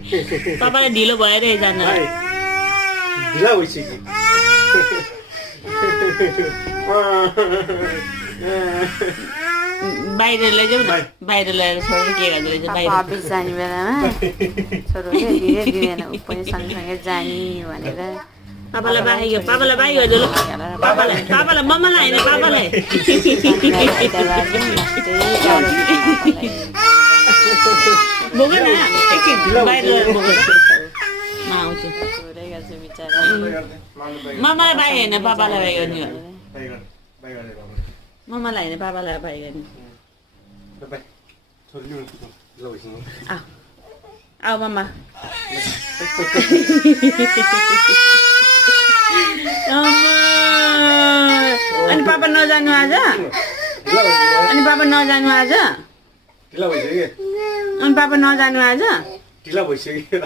पापालाई ढिलो भएर जान ढिला भइसक्यो बाहिर लैजाऊ न बाहिर लगेर छोडेर के गर्दै बाहिर अफिस जाने बेलामा छोरोले दिँदै दिँदैन ऊ पनि सँगसँगै जाने भनेर पापालाई बाई गर्दै ल पापालाई मम्मालाई हैन पापालाई बोक न एकछिन बाहिर लगेर बोक म आउँछु मम्मालाई बाई हैन पापालाई बाई गर्ने हो मम्मालाई हैन पापालाई बाई गर्ने आऊ मम्मा अनि पापा नजानु आज अनि पापा नजानु आज ढिला भइसक्यो अनि पापा नजानु आज ढिला भइसक्यो